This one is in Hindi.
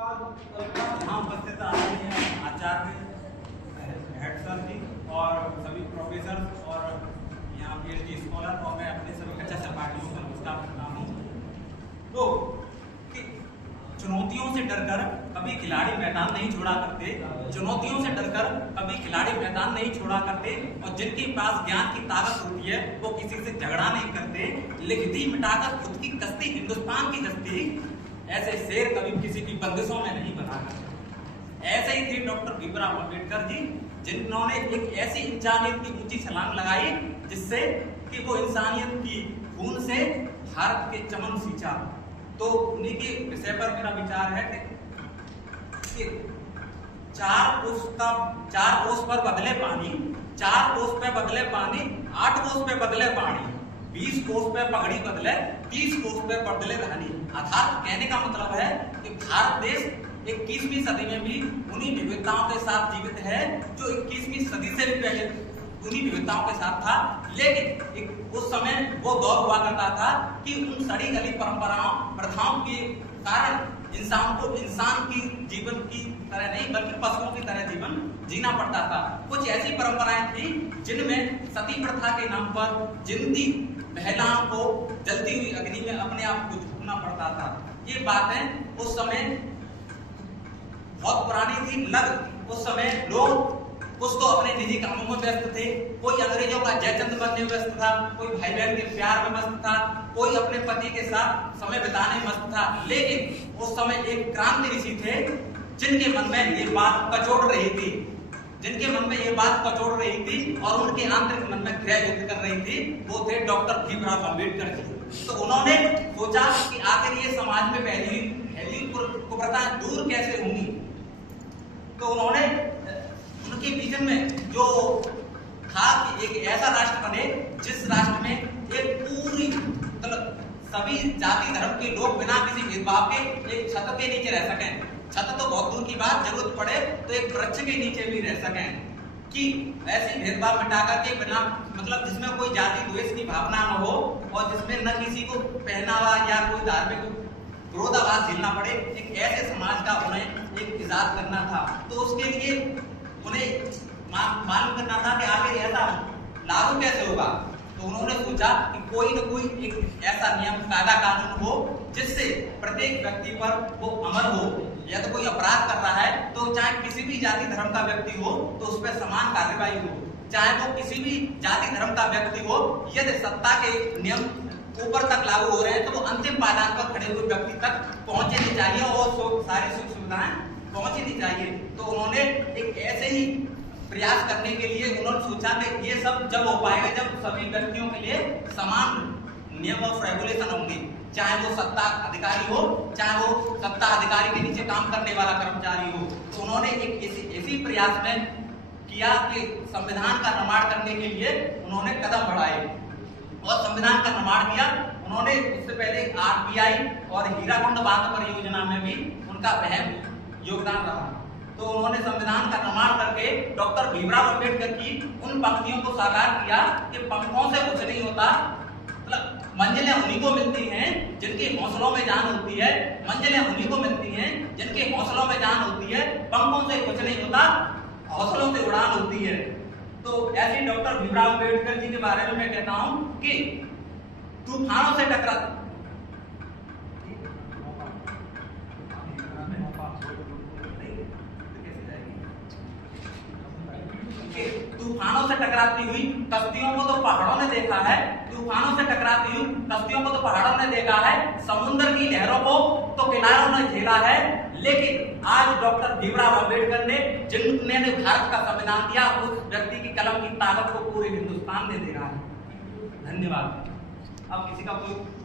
यहाँ उपस्थित आदरणीय आचार्य हेड सर जी और सभी प्रोफेसर और यहाँ PhD स्कॉलर और मैं अपने सभी कक्षा सहपाठियों को नमस्कार करता हूँ। तो चुनौतियों से डरकर कभी खिलाड़ी मैदान नहीं छोड़ा करते, चुनौतियों से डरकर कभी खिलाड़ी मैदान नहीं छोड़ा करते और जिनके पास ज्ञान की ताकत होती है वो किसी से झगड़ा नहीं करते, लिखती मिटाकर खुद की कश्ती हिंदुस्तान की हस्ती, ऐसे शेर कभी किसी की बंदिशों में नहीं बना करते। ऐसे ही थे डॉक्टर भीमराव अम्बेडकर जी, जिन्होंने एक ऐसी इंसानियत की ऊंची छलांग लगाई जिससे कि वो इंसानियत की खून से भारत के चमन सींचा। तो उन्हीं के विषय पर मेरा विचार है कि चार कोस पर बदले पानी, 4 कोस पे बदले पानी, 8 कोस पे बदले पानी, 20 कोस पे पगड़ी बदले, 30 कोस पे बदले रानी। अर्थात कहने का मतलब है कि भारत देश 21वीं सदी में भी उन्हीं विविधताओं के साथ जीवित है जो 21वीं सदी से भी पहले उन्हीं विविधताओं के साथ था। लेकिन उस समय वो दौर हुआ करता था कि उन सड़ी गली परंपराओं प्रथाओं के कारण इंसान की जीवन की तरह नहीं बल्कि पशुओं की तरह जीवन जीना पड़ता था। कुछ ऐसी परंपराएं थी जिनमें सती प्रथा के नाम पर जिंदी महिलाओं को जलती हुई अग्नि में अपने आप को झोंकना पड़ता था। ये बातें उस समय बहुत पुरानी थी। उस समय लोग कुछ तो अपने निजी कामों में व्यस्त थे, कोई अंग्रेजों का जयचंद बनने में व्यस्त था, कोई भाई बहन के प्यार में मस्त था, कोई अपने पति के साथ समय बिताने में मस्त था। लेकिन उस समय एक क्रांति ऋषि थे जिनके मन में ये बात कचोट रही थी, और उनके आंतरिक मन में गृह युद्ध कर रही थी। वो थे डॉक्टर भीमराव अम्बेडकर जी। तो उन्होंने सोचा कि आखिर ये समाज में फैली कुप्रथाएं दूर कैसे होंगी। तो उन्होंने उनके विजन में जो था कि एक ऐसा राष्ट्र बने जिस राष्ट्र में एक पूरी मतलब सभी जाति धर्म के लोग बिना किसी भेदभाव के एक छत के नीचे रह सकें। छत तो बहुत दूर की बात, जरूरत पड़े तो एक वृक्ष के नीचे भी रह सकें, कि ऐसी भेदभाव मिटाकर के बिना मतलब जिसमें कोई जाति द्वेष की भावना न हो और जिसमें न किसी को पहनावा या कोई धार्मिक विरोधाभास झेलना पड़े, एक ऐसे समाज का उन्हें एक इजाद करना था। तो उसके लिए उन्हें मालूम करना था कि आखिर ऐसा लागू कैसे होगा। तो उन्होंने सोचा कि कोई न कोई एक ऐसा नियम कायदा कानून हो जिससे प्रत्येक व्यक्ति पर वो अमल हो। या तो कोई अपराध कर रहा है तो चाहे किसी भी जाति धर्म का व्यक्ति हो तो उस पर समान कार्रवाई हो, चाहे वो किसी भी जाति धर्म का व्यक्ति हो। यदि सत्ता के नियम ऊपर तक लागू हो रहे हैं तो वो अंतिम पायदान पर खड़े हुए व्यक्ति तक पहुंचे नहीं चाहिए और सारी सुख सुविधाएं पहुंची नहीं चाहिए। तो उन्होंने एक ऐसे ही प्रयास करने के लिए उन्होंने सोचा कि ये सब जब हो पाएगा जब सभी व्यक्तियों के लिए समान नियम और रेगुलेशन होंगे, चाहे वो सत्ता अधिकारी हो चाहे वो सत्ता अधिकारी के नीचे काम करने वाला कर्मचारी हो। तो उन्होंने एक ऐसी प्रयास में किया कि संविधान का निर्माण करने के लिए उन्होंने कदम बढ़ाए और संविधान का निर्माण किया। उन्होंने इससे पहले RBI और हीराकुंड बांध परियोजना में भी उनका अहम योगदान रहा। तो उन्होंने संविधान का निर्माण करके डॉक्टर भीमराव अम्बेडकर की उन पंक्तियों को साकार किया कि पंखों से कुछ नहीं होता, मतलब मंजिलें उन्हीं को मिलती हैं जिनके हौसलों में जान होती है, मंजिलें उन्हीं को मिलती हैं जिनके हौसलों में जान होती है, पंखों से कुछ नहीं होता, हौसलों से उड़ान होती है। तो ऐसे डॉक्टर भीमराव अम्बेडकर जी के बारे में मैं कहता हूं कि तूफानों से टकराती हुई कश्तियों को तो पहाड़ों ने देखा है, समुद्र की लहरों को तो किनारों ने झेला है। लेकिन आज डॉक्टर भीमराव अम्बेडकर ने जिन्होंने भारत का संविधान दिया उस व्यक्ति की कलम की ताकत को पूरे हिंदुस्तान ने देखा है। धन्यवाद। अब किसी का कोई